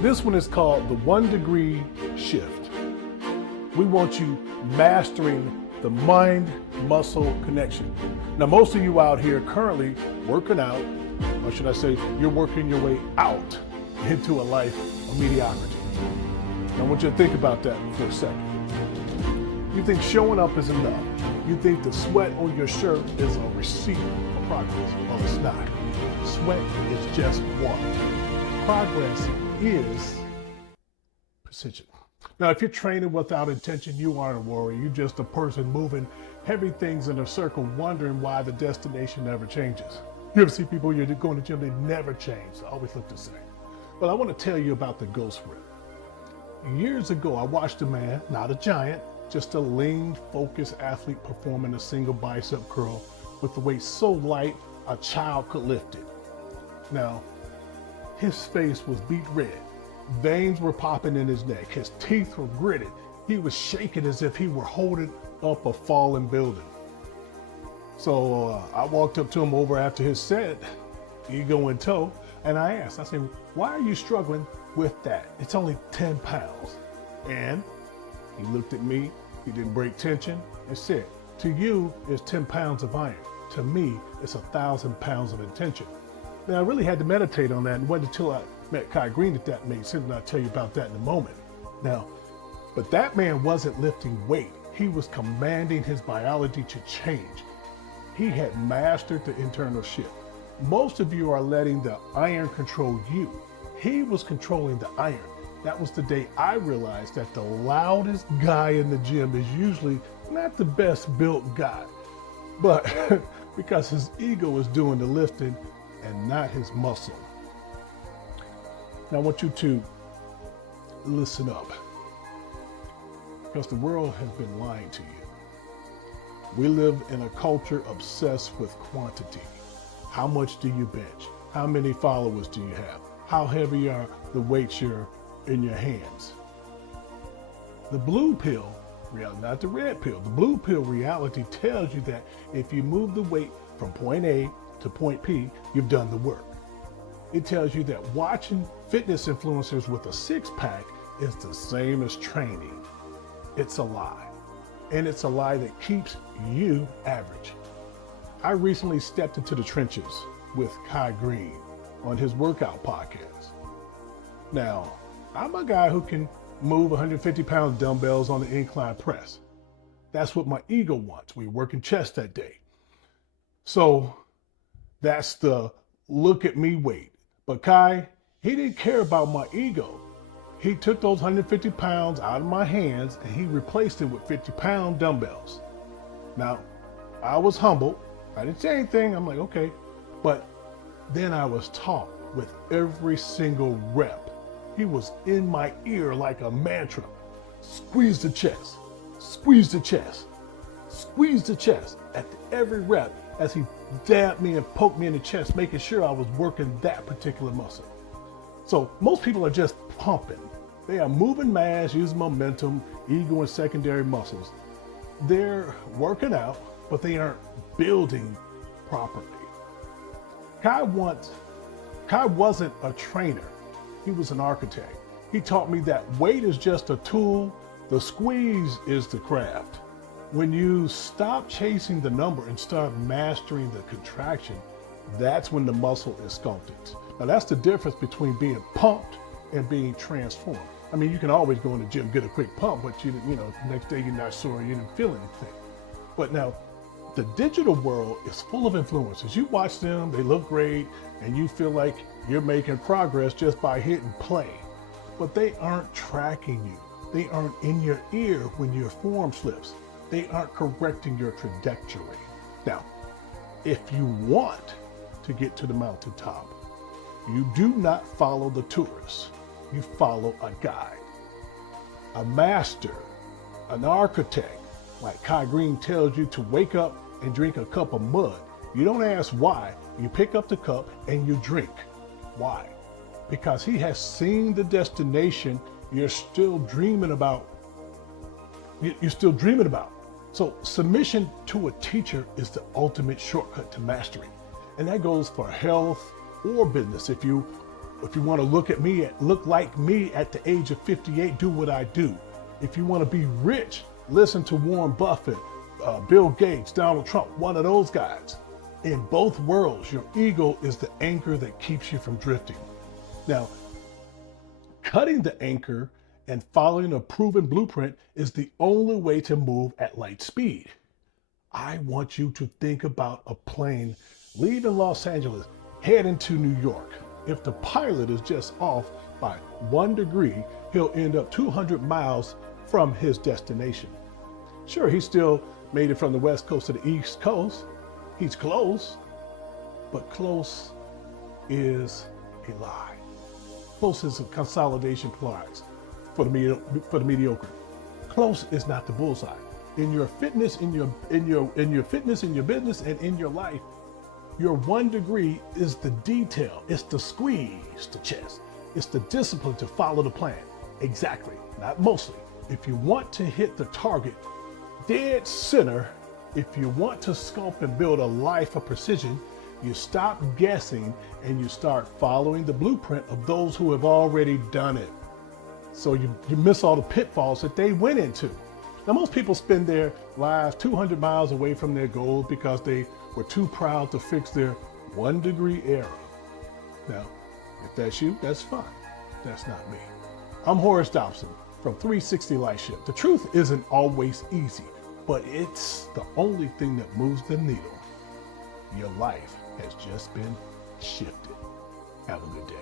This one is called the 1 degree shift. We want you mastering the mind-muscle connection. Now, most of you out here currently working out, or should I say, you're working your way out into a life of mediocrity. Now, I want you to think about that for a second. You think showing up is enough. You think the sweat on your shirt is a receipt for progress. Well, it's not. Sweat is just one. Progress is precision. Now, if you're training without intention, you aren't a warrior. You're just a person moving heavy things in a circle, wondering why the destination never changes. You ever see people, you're going to the gym, they never change. They always look the same. Well, I want to tell you about the ghost rip. Years ago, I watched a man, not a giant, just a lean, focused athlete performing a single bicep curl with the weight so light a child could lift it. Now, his face was beet red. Veins were popping in his neck. His teeth were gritted. He was shaking as if he were holding up a fallen building. So I walked up to him over after his set, ego in tow, and I asked, I said, why are you struggling with that? It's only 10 pounds. And he looked at me, he didn't break tension, and said, to you, it's 10 pounds of iron. To me, it's 1,000 pounds of intention. Now, I really had to meditate on that, and it wasn't until I met Kai Greene that made sense, and I'll tell you about that in a moment. Now, but that man wasn't lifting weight. He was commanding his biology to change. He had mastered the internal shift. Most of you are letting the iron control you. He was controlling the iron. That was the day I realized that the loudest guy in the gym is usually not the best built guy, but because his ego is doing the lifting and not his muscle. Now I want you to listen up, because the world has been lying to you. We live in a culture obsessed with quantity. How much do you bench? How many followers do you have? How heavy are the weights you're in your hands? The blue pill, not the red pill, the blue pill reality tells you that if you move the weight from point A to point P, you've done the work. It tells you that watching fitness influencers with a six-pack is the same as training. It's a lie. And it's a lie that keeps you average. I recently stepped into the trenches with Kai Greene on his workout podcast. Now, I'm a guy who can move 150 pound dumbbells on the incline press. That's what my ego wants. We're working chest that day. So that's the look at me weight. But Kai, he didn't care about my ego. He took those 150 pounds out of my hands and he replaced it with 50-pound dumbbells. Now, I was humbled. I didn't say anything. I'm like, okay. But then I was taught with every single rep. He was in my ear like a mantra. Squeeze the chest, squeeze the chest, squeeze the chest at every rep as he dabbed me and poked me in the chest, making sure I was working that particular muscle. So most people are just pumping. They are moving mass, using momentum, ego, and secondary muscles. They're working out, but they aren't building properly. Kai wasn't a trainer. He was an architect. He taught me that weight is just a tool. The squeeze is the craft. When you stop chasing the number and start mastering the contraction, that's when the muscle is sculpted. Now that's the difference between being pumped and being transformed. I mean, you can always go in the gym, get a quick pump, but you know, next day you're not sore, you didn't feel anything. But now, the digital world is full of influencers. You watch them, they look great, and you feel like you're making progress just by hitting play. But they aren't tracking you. They aren't in your ear when your form slips. They aren't correcting your trajectory. Now, if you want to get to the mountaintop, you do not follow the tourists. You follow a guide, a master, an architect. Like Kai Greene tells you to wake up and drink a cup of mud. You don't ask why. You pick up the cup and you drink. Why? Because he has seen the destination you're still dreaming about. So submission to a teacher is the ultimate shortcut to mastery. And that goes for health or business. If you If you want to look like me at the age of 58, do what I do. If you want to be rich, listen to Warren Buffett, Bill Gates, Donald Trump, one of those guys. In both worlds, your ego is the anchor that keeps you from drifting. Now, cutting the anchor and following a proven blueprint is the only way to move at light speed. I want you to think about a plane leaving Los Angeles, heading to New York. If the pilot is just off by 1 degree, he'll end up 200 miles from his destination. Sure, he still made it from the West Coast to the East Coast. He's close, but close is a lie. Close is a consolidation prize for the mediocre. Close is not the bullseye. In your fitness, in your fitness, in your business, and in your life, your 1 degree is the detail. It's the squeeze the chest. It's the discipline to follow the plan. Exactly, not mostly. If you want to hit the target dead center, if you want to sculpt and build a life of precision, you stop guessing and you start following the blueprint of those who have already done it. So you miss all the pitfalls that they went into. Now, most people spend their lives 200 miles away from their goals because they were too proud to fix their 1 degree error. Now, if that's you, that's fine. That's not me. I'm Horace Dobson from 360 Light Shift. The truth isn't always easy, but it's the only thing that moves the needle. Your life has just been shifted. Have a good day.